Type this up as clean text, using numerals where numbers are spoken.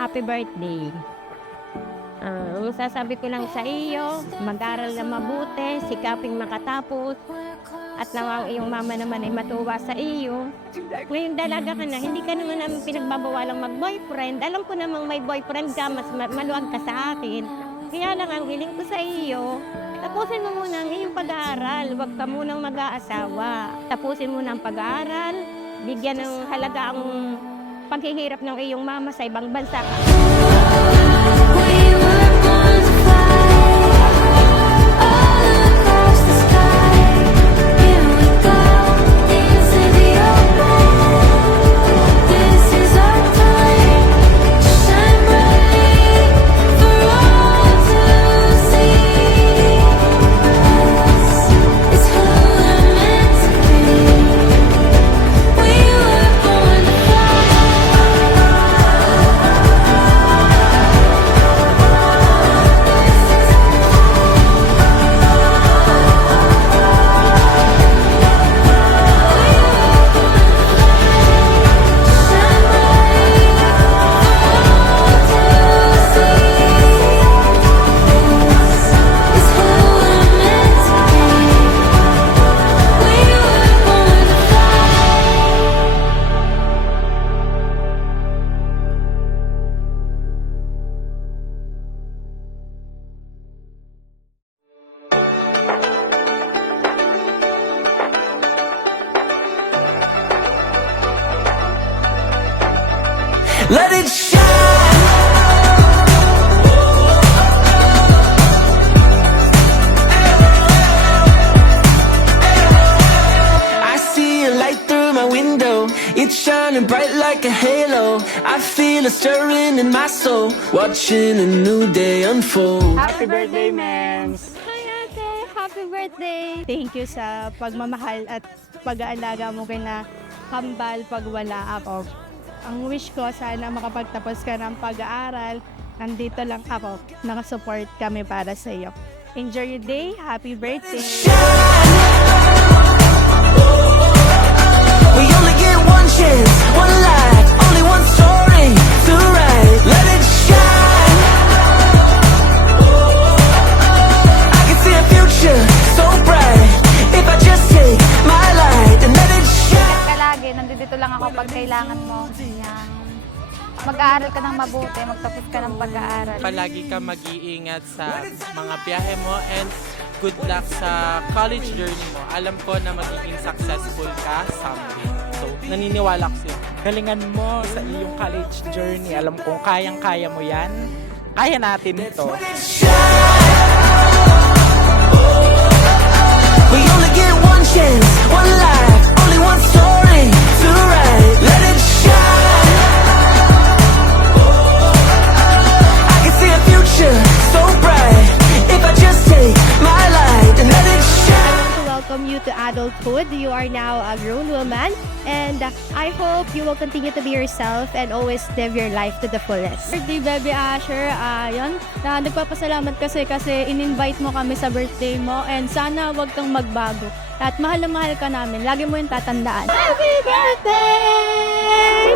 Happy birthday. Ang sasabi ko lang sa iyo, mag-aral na mabuti, sikaping makatapos, at nawa ang iyong mama naman ay matuwa sa iyo. Ngayon dalaga ka na, hindi ka naman namin pinagbabawalang mag-boyfriend. Alam ko namang may boyfriend ka, mas maluwag ka sa akin. Kaya lang ang hiling ko sa iyo, tapusin mo muna ang iyong pag-aaral. Huwag ka munang mag-aasawa. Tapusin mo na ang pag-aaral, bigyan ng halaga ang paghihirap ng iyong mama sa ibang bansa. Let it shine. I see a light through my window. It's shining bright like a halo. I feel a stirring in my soul, watching a new day unfold. Happy birthday, Mens! Hi ate, happy birthday! Thank you sa pagmamahal at pag-aalaga mo kina Kambal pag wala ako. Ang wish ko, sana makapagtapos ka ng pag-aaral. Nandito lang ako. Nakasupport kami para sa iyo. Enjoy your day. Happy birthday! We only get one chance, one life, only one story to write. Let it shine. I can see a future so bright if I just take my light and let it shine. Palagi, nandito lang ako pag kailangan mo. Yan. Mag-aaral ka ng mabuti, magtapos ka ng pag-aaral. Palagi ka mag-iingat sa mga biyahe mo and good luck sa college journey mo. Alam ko na magiging successful ka someday. So, naniniwala ko sa'yo. Galingan mo sa iyong college journey. Alam kong kayang-kaya mo yan. Kaya natin ito. When it shine. We only get one chance, one life, only one story to write. Let it shine. I can see a future so bright if I just take my light and let it shine. To welcome you to adulthood. You are now a grown woman, and I hope you will continue to be yourself and always live your life to the fullest. Birthday, Baby Asher. Nagpapasalamat kasi in-invite mo kami sa birthday mo, and sana wag kang magbago. At mahal na mahal ka namin. Lagi mo yung tatandaan. Happy birthday!